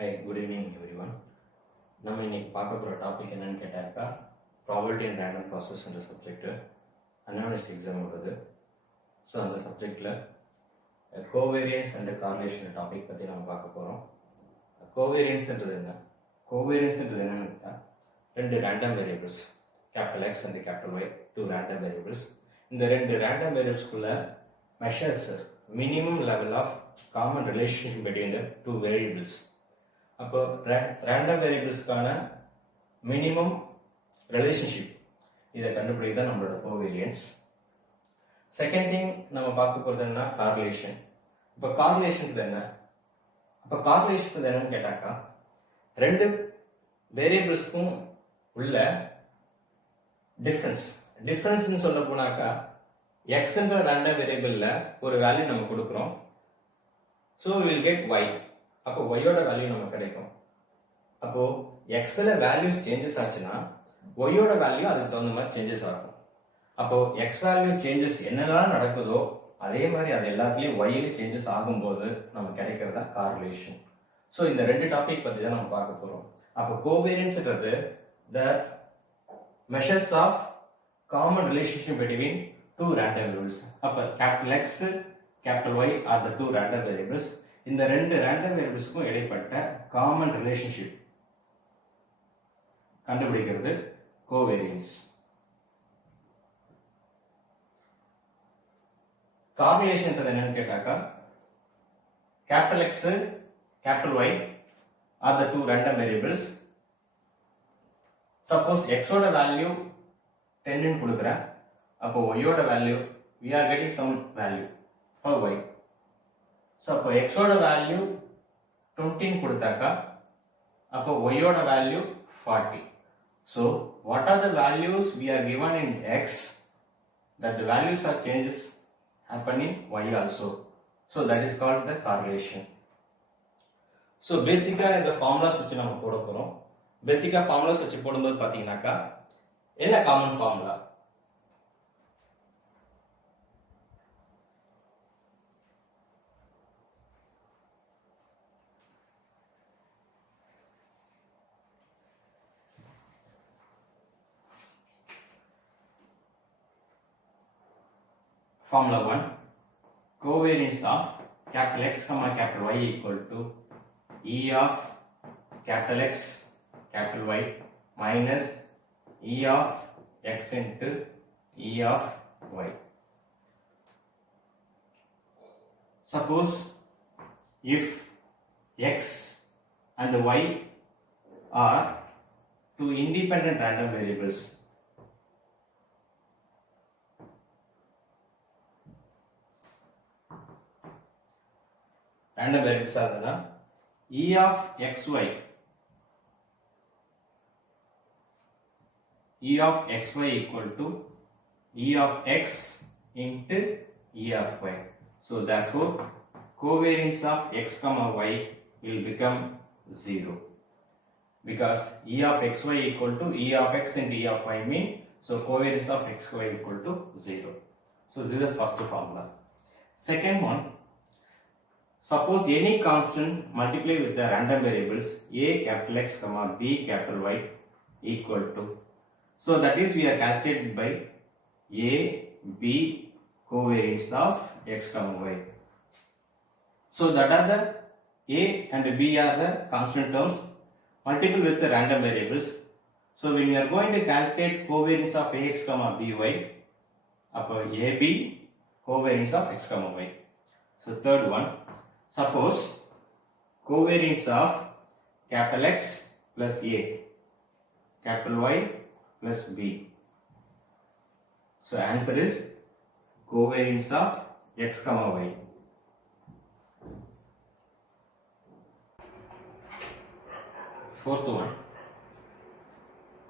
Hi, good evening everyone. நம்ம இன்னைக்கு பார்க்க போகிற டாபிக் என்னன்னு கேட்டாக்கா ப்ராபபிலிட்டி அண்ட் ரேண்டம் ப்ராசஸ் என்ற சப்ஜெக்ட்டு அனாலிஸ்ட் எக்ஸாம் வருது. ஸோ அந்த சப்ஜெக்டில் கோவேரியன்ஸ் அண்ட் கார்லேஷன் டாபிக் பற்றி நம்ம பார்க்க போகிறோம். கோவேரியன்ஸ்ன்றது என்ன? கோவேரியன்ஸ்ன்றது என்னன்னு கேட்டால் ரெண்டு random variables capital X and capital Y, two random variables. இந்த ரெண்டு ரேண்டம் வேரியபிள்ஸ்குள்ள measures minimum level of common relationship between the two variables. அப்போ ரேண்டம் வேரியபிள்ஸ்க்கான மினிமம் ரிலேஷன்ஷிப் இதை கண்டுபிடிக்க தான் நம்மளோட கோவேரியன்ஸ். செகண்ட் திங் நம்ம பார்க்க போகிறது என்ன? கார்லேஷன். இப்போ கார்லேஷன் என்ன? அப்போ கார்லேஷன் என்னன்னு கேட்டாக்கா ரெண்டு வேரியபிள்ஸ்க்கும் உள்ள டிஃபரன்ஸ்னு சொல்ல போனாக்கா எக்ஸ்ன்ற ரேண்டம் வேரியபிள்ல ஒரு வேல்யூ நம்ம கொடுக்குறோம். So will get Y. அப்போ ஒய்யோட வேல்யூ நமக்கு கிடைக்கும். அப்போ எக்ஸ்ல வேல்யூஸ் சேஞ்சஸ் ஆச்சுன்னா ஒய்யோட வேல்யூ அதுக்கு தகுந்த மாதிரி சேஞ்சஸ் ஆகும். அப்போ எக்ஸ் வேல்யூ சேஞ்சஸ் என்னெல்லாம் நடக்குதோ அதே மாதிரி அது எல்லாத்துலயும் ஒய்ல சேஞ்சஸ் ஆகும்போது நமக்கு கிடைக்கிறதா கார்லேஷன். ஸோ இந்த ரெண்டு டாபிக் பத்தி தான் நம்ம பார்க்க போறோம். அப்போ கோவேரியன்ஸ்ன்றது the measures of common relationship between two random variables. அப்போ capital X capital Y are the two random variables. இந்த ரெண்டு ரேண்டம் வேரியபிள்ஸ்க்கும் இடைப்பட்ட காமன் ரிலேஷன்ஷிப் கண்டுபிடிக்கிறது கோவேரியன்ஸ். கார்லேஷன் என்னன்னு கேட்டாக்கா capital X capital Y are the two random variables. Suppose எக்ஸோட value 10 கொடுக்குறேன். அப்போ ஒய்யோட value we are getting some value for y. So அப்போ x ஓட வேல்யூ 20 கொடுத்தாக்கா அப்போ y ஓட value 40. So what are the values we are given in x that the values are changes happen in y also. So that is called the correlation. So பேசிக்கா இந்த formulas வச்சு நம்ம போட போறோம். பேசிக்கா ஃபார்முலாஸ் வச்சு போடும்போது பாத்தீங்கன்னாக்கா என்ன common formula? Formula 1, covariance of capital X comma capital Y equal to E of capital X capital Y minus E of X into E of Y. Suppose if X and Y are two independent random variables, random variables are E of xy equal to E of x into E of y. So therefore covariance of x comma y will become 0 because E of xy equal to E of x into E of y mean so covariance of xy equal to 0. So this is the first formula. Second one, suppose any constant multiply with the random variables a capital X comma b capital Y equal to, so that is we are calculated by a b covariance of x comma y. So that are the a and b are the constant terms multiple with the random variables. So when we are going to calculate covariance of ax comma by, upon ab covariance of x comma y. So third one, suppose covariance of capital X plus A, capital Y plus B. So answer is covariance of X comma Y. Fourth one,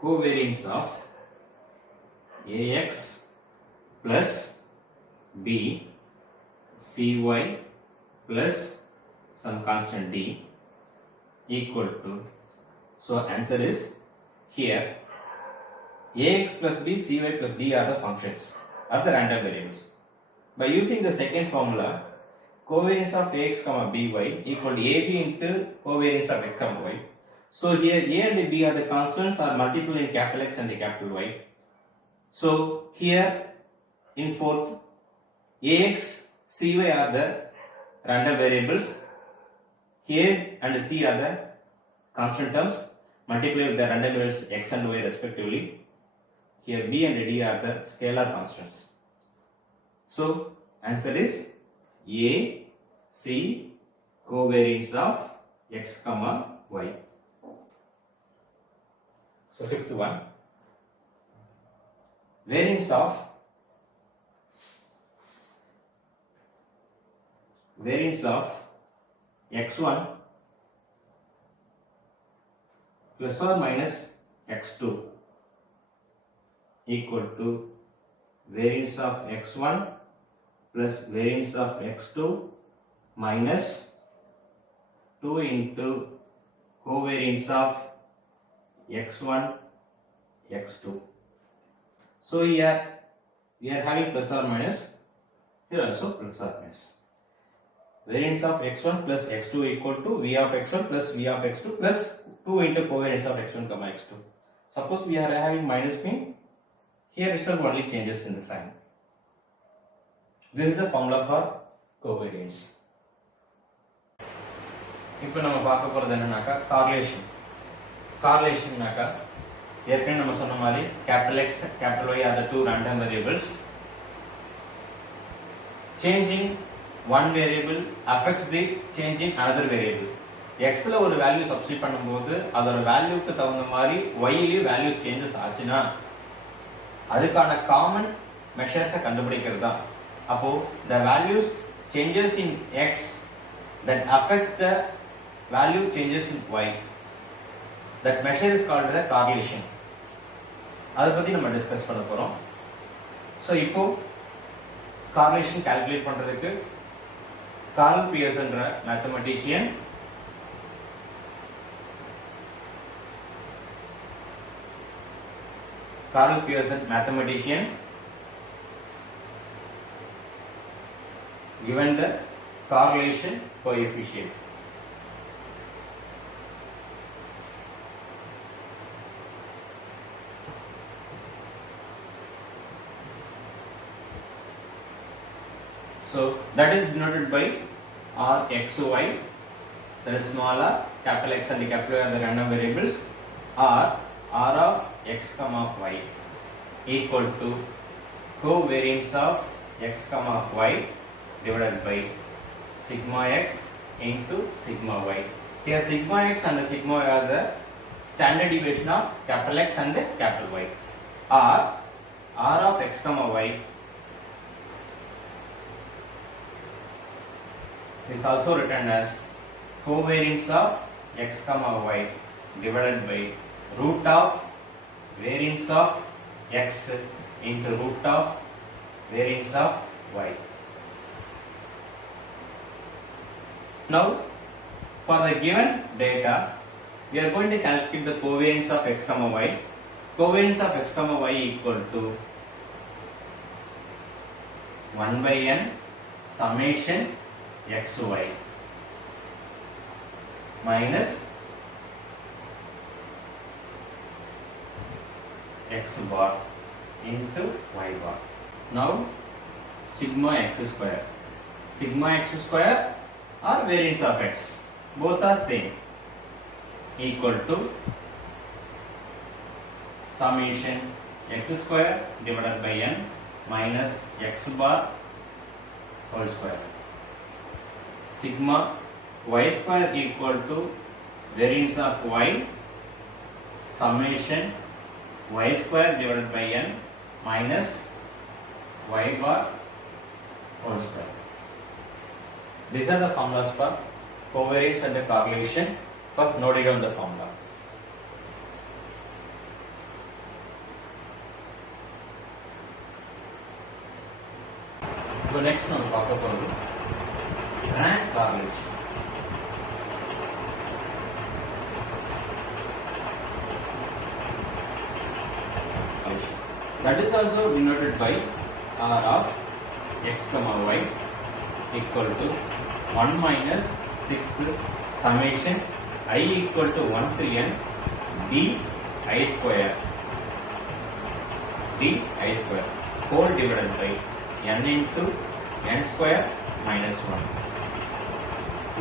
covariance of AX plus B CY plus some constant d equal to, so answer is here ax plus b, cy plus d are the functions, are the random variables. By using the second formula, covariance of ax comma by equal to ab into covariance of x comma y. So here a and b are the constants are multiple in capital X and capital Y. So here in fourth, ax, cy are the random variables. Here and c are the constant terms. Multiply with the random variables x and y respectively. Here b and d are the scalar constants. So answer is A, C, covariance of x comma y. So fifth one, variance of x1 plus or minus x2 equal to variance of x1 plus variance of x2 minus 2 into covariance of x1 x2. So here we are having plus or minus, here also plus or minus. Variance of x1 plus x2 equal to v of x1 plus v of x2 plus 2 into covariance of x1 comma x2. Suppose we are having minus mean, here itself only changes in the sign. This is the formula for covariance. இப்போ நம்ம பார்க்க போறது என்னன்னாக்கா correlation. Correlationனாக்கா ஏற்கனவே நம்ம சொன்ன மாதிரி capital X, capital Y are the two random variables. Changing one variable affects the change in another variable. X ல ஒரு வேல்யூ சப்ஸ்டிட்யூட் பண்ணும்போது அதோட வேல்யூக்கு தகுந்த மாதிரி Y லயும் வேல்யூ சேஞ்சஸ் ஆச்சுன்னா அதுக்கான காமன் மெஷர்ஸை கண்டுபிடிக்கிறது தான். அப்போ the values changes in X that affects the value changes in Y. That measure is called the correlation. அதை பத்தி நம்ம டிஸ்கஸ் பண்ண போறோம். So இப்போ correlation calculate பண்றதுக்கு கார்ல் பியர்ஸ்ன்ற mathematician given the correlation coefficient. So that is denoted by Rxy, that is small r, capital X and capital Y are the random variables, R of x comma y equal to covariance of x comma y divided by sigma x into sigma y. Here sigma x and sigma y are the standard deviation of capital X and capital Y. R of x comma y is also written as covariance of x comma y divided by root of variance of x into root of variance of y. Now for the given data we are going to calculate the covariance of x comma y. Covariance of x comma y equal to 1 by n summation xy minus x bar into y bar. Now sigma x square or variance of x, both are same, equal to summation x square divided by n minus x bar whole square. Sigma y square equal to variance of y summation y square divided by n minus y bar whole square. These are the formulas for covariance and the correlation. First note it down the formula. So next one we talk about rank correlation. That is also denoted by R of x comma y equal to 1 minus 6 summation I equal to 1 to n d I square whole divided by n into n square minus 1,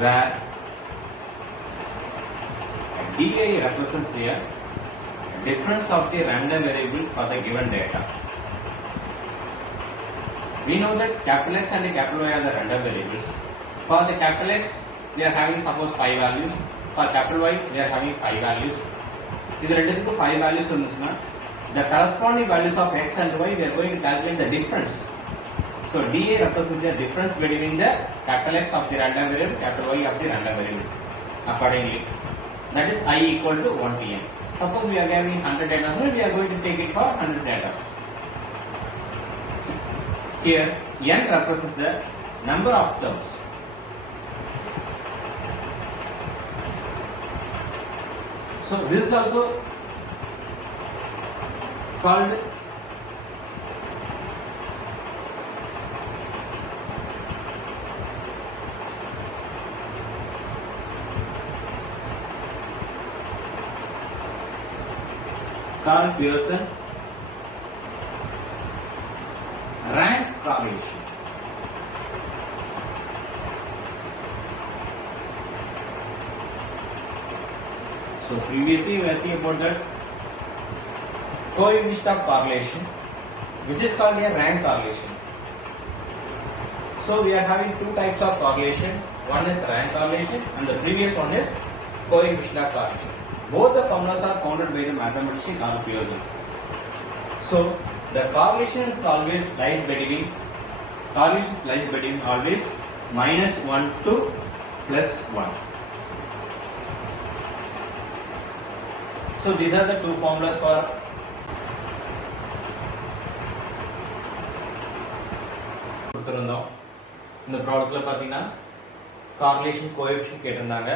where di represents here difference of the random variable for the given data. We know that capital X and the capital Y are the random variables. For the capital X, we are having suppose 5 values. For capital Y, we are having 5 values. If there are 5 values, the corresponding values of X and Y, we are going to calculate the difference. So dA represents the difference between the capital X of the random variable, capital Y of the random variable. Accordingly, that is I equal to 1 to n. Suppose we are having 100 data, we are going to take it for 100 data. Here, n represents the number of terms. So this is also called Pearson rank correlation. So previously we were seeing about that coefficient of correlation, which is called a rank correlation. So we are having two types of correlation. One is rank correlation and the previous one is coefficient of correlation. Both the formulas are founded by the mathematician Karl Pearson. So the correlation always lies between always minus 1 to plus 1. So these are the two formulas for இந்த ப்ராப்ளத்தில் பார்த்தீங்கன்னா correlation coefficient கேட்டிருந்தாங்க.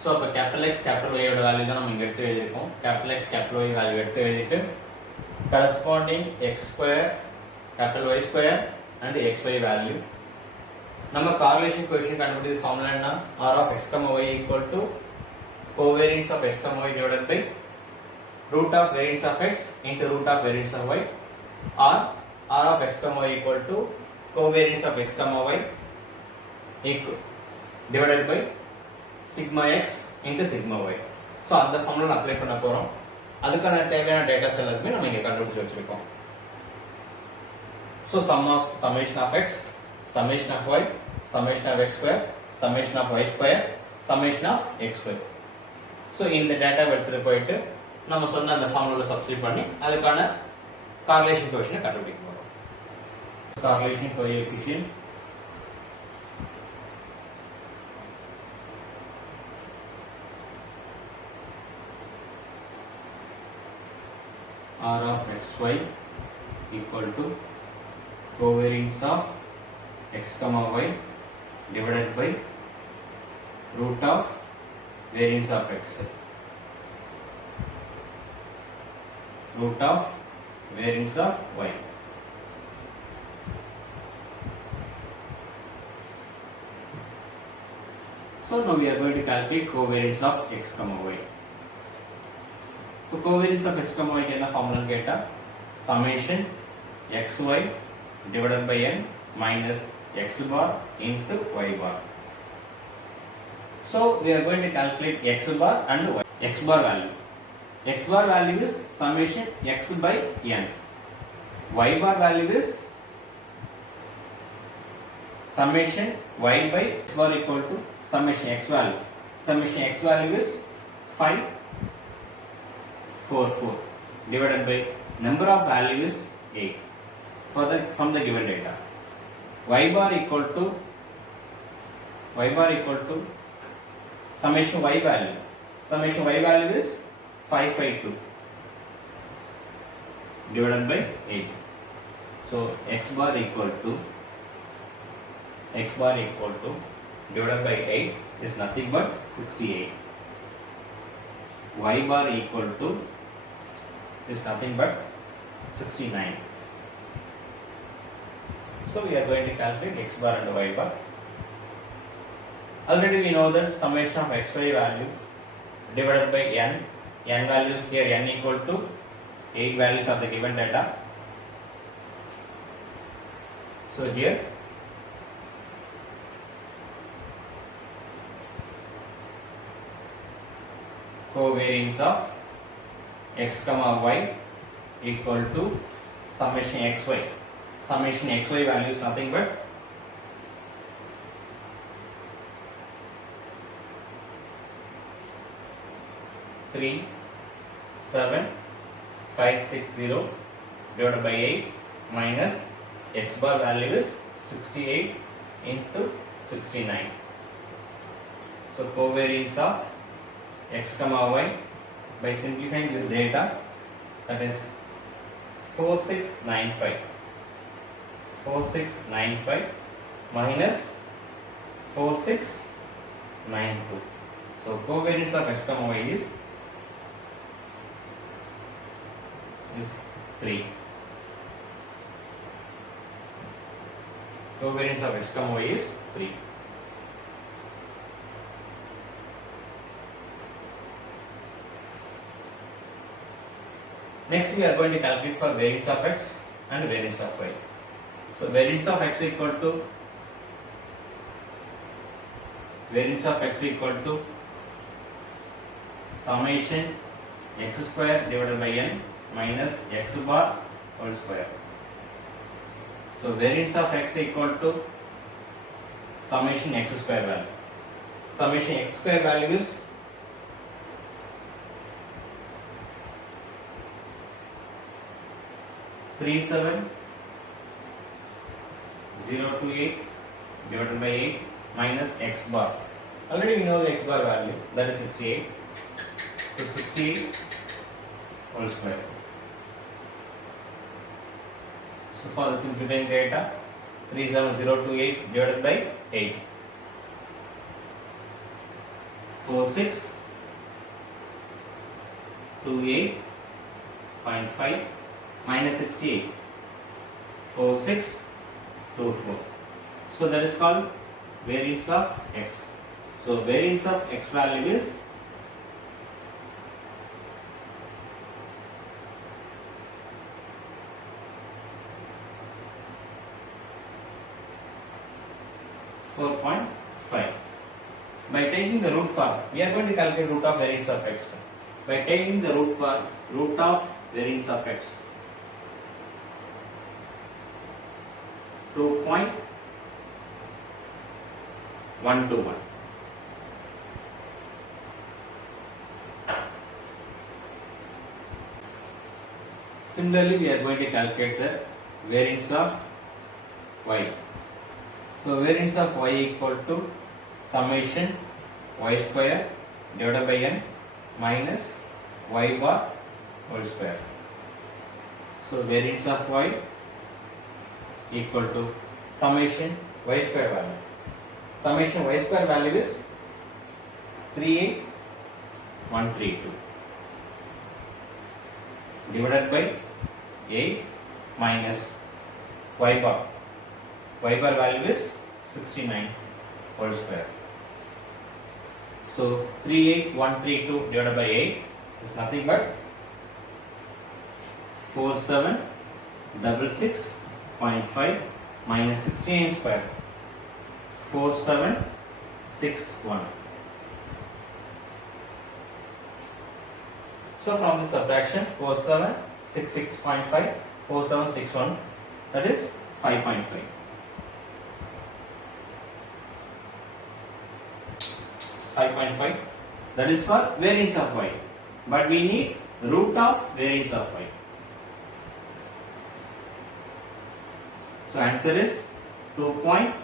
So அப்போ capital X capital ஒய்யோட value தான் நம்ம இங்கே எடுத்து எழுதியிருக்கோம். Capital X capital Y value எடுத்து எழுதிட்டு corresponding X square capital Y square and X Y value. நம்ம கார்லேஷன் கோஎஃபிஷியன்ட் கண்டுபிடிச்ச ஃபார்முலா என்ன? R of X comma Y equal to covariance of x comma y divided by root of variance of x into root of variance of y, or r of x comma y equal to covariance of x comma y divided by sigma x into sigma y. So அந்த formula apply பண்ண போறோம். அதுக்கான தேவையான datas எல்லாத்தையும் நம்ம இங்க கண்டுபிடிச்சு வச்சிருக்கோம். So summation of x, summation of y, summation of x square, summation of y square, summation of x square. So இந்த டேட்டா எடுத்துட்டு போயிட்டு நம்ம சொன்ன அந்த ஃபார்முலால சப்ஸ்டிட்யூட் பண்ணி அதுக்கான கார்லேஷன் கோஎஃபிஷியன்ட் கண்டுபிடிக்க போறோம். Correlation coefficient r of xy equal to covariance of x comma y divided by root of variance of x, root of variance of y. So now we are going to calculate covariance of x comma y. So covariance of x comma y என்ன formula கேட்டா summation xy divided by n minus x bar into y bar. So we are going to calculate x bar and y. X bar value. X bar value is summation x by n. Y bar value is summation y by x bar equal to summation x value. Summation x value is 544 divided by number of value is 8 from the given data. Y bar equal to summation y value. Summation y value is 552 divided by 8. So x bar equal to divided by 8 is nothing but 68. Y bar equal to is nothing but 69. So we are going to calculate x bar and y bar. Already we know that summation of xy value divided by n values here, n equal to 8 values of the given data. So here covariance of x comma y equal to summation xy. Summation xy value is nothing but three, 7, 5, 6, 0 divided by 8 minus x bar value is 68 into 69. So covariance of x comma y, by simplifying this data, that is 4695. 4695 minus 4692. So covariance of x comma y is 3. Covariance of x comma y is 3. Next we are going to calculate for variance of x and variance of y. So variance of x equal to summation x square divided by n minus x bar whole square. So variance of x equal to summation x square value. Summation x square value is 37028 divided by 8 minus x bar. Already we know the x bar value, that is 68. So 68 whole square. So for the simplifying data, 37028 divided by 8. 4628.5 minus 68. 4624. So that is called variance of x. So variance of x value is 4.5. By taking the root for, we are going to calculate root of variance of x. By taking the root for root of variance of x, 2.121. Similarly, we are going to calculate the variance of y. So variance of y equal to summation y square divided by n minus y bar whole square. So variance of y equal to summation y square value. Summation y square value is 38132 divided by 8 minus y bar. Y bar value is 69 whole square. So 38132 divided by 8 is nothing but 4766.5 minus 69 square, 4761. So from the subtraction, 4766.5, 4761, that is 5.5. 5.5, that is for variance of y, but we need root of variance of y. So answer is 2.345.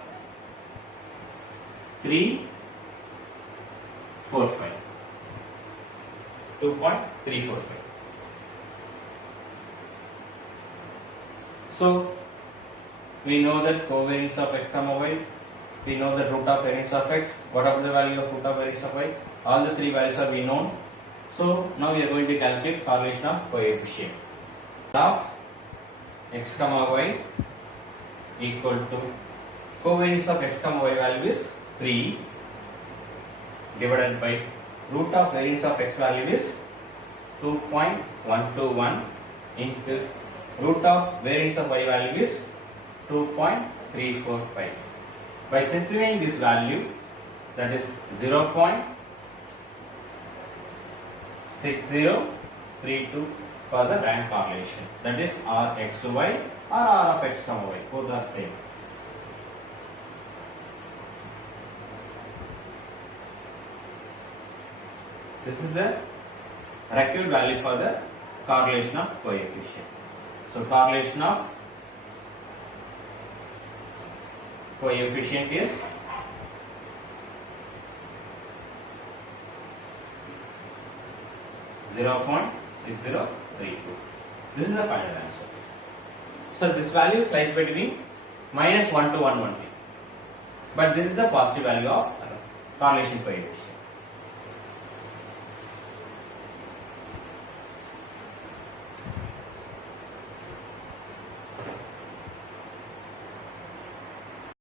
2.345. So we know that covariance of x comma y, we know the root of variance of x. What are the value of root of variance of y? All the three values are we known. So now we are going to calculate correlation of coefficient. Of x comma y equal to covariance of x comma y value is 3 divided by root of variance of x value is 2.121 into root of variance of y value is 2.345. By simplifying this value, that is 0.6032 for the rank correlation, that is Rxy or R of x, y, both are same. This is the required value for the correlation of coefficient. So correlation of coefficient is 0.6032. This is the final answer. So this value lies between -1 to 120. But this is the positive value of correlation coefficient.